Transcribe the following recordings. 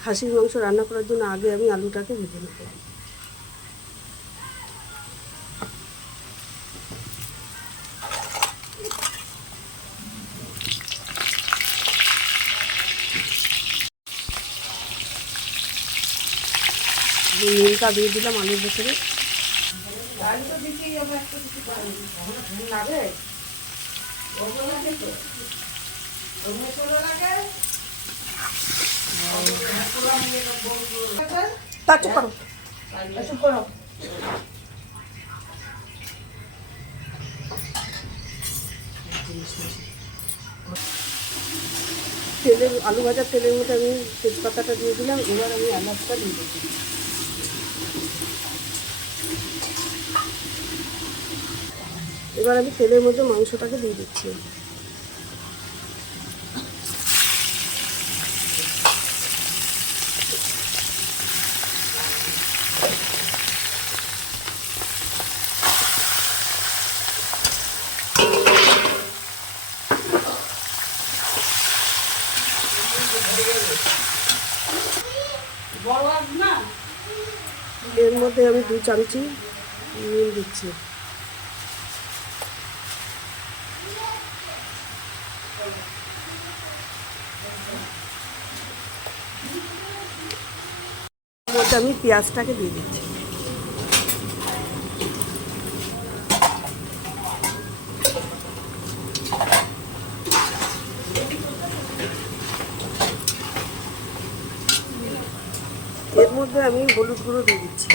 খাসির মাংস রান্না করার জন্য আগে আমি আলুটাকে ভেজে নেব। নুনটা দিয়ে দিলাম আলুর ভেতরে। তেলের আলু ভাজার তেলের মধ্যে আমি তেজপাতাটা দিয়ে দিলাম এবার আমি এলাচটা দিয়ে দিচ্ছি এবার আমি তেলের মধ্যে মাংসটাকে দিয়ে দিচ্ছি। এর মধ্যে আমি দু চামচি নুন দিচ্ছি। মধ্যে আমি পেঁয়াজটাকে দিয়ে দিচ্ছি এর মধ্যে আমি হলুদ গুঁড়ো দিয়ে দিচ্ছি।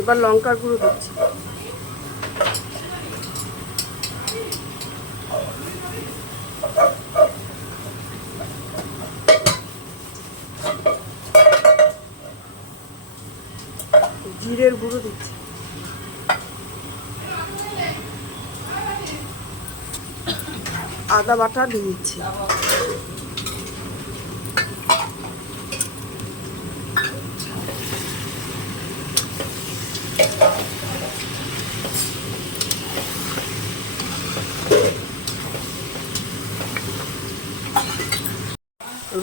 এবার লঙ্কার গুঁড়ো দিচ্ছি। জিরের গুঁড়ো দিচ্ছি। আদা বাটা দিয়ে দিচ্ছি।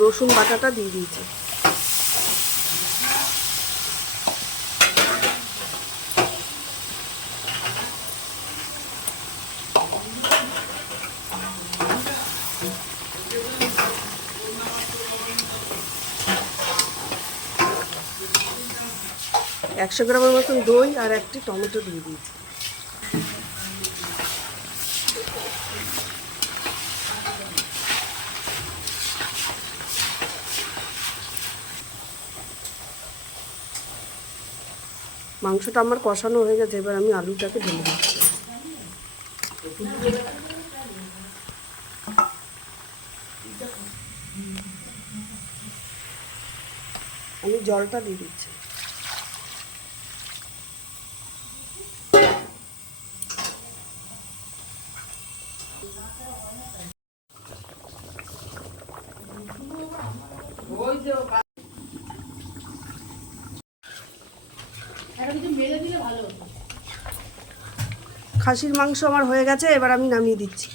রসুন বাটাটা দিয়ে দিয়েছি। একশো গ্রামের মতন দই আর একটি টমেটো দিয়ে দিয়েছি মাংসটা আমার কষানো হয়ে গেছে, এবার আমি আলুটাকে ঢেলে দিচ্ছি। আমি জলটা দিয়ে দিচ্ছি। খাসির মাংস আমার হয়ে গেছে এবার আমি নামিয়ে দিচ্ছি।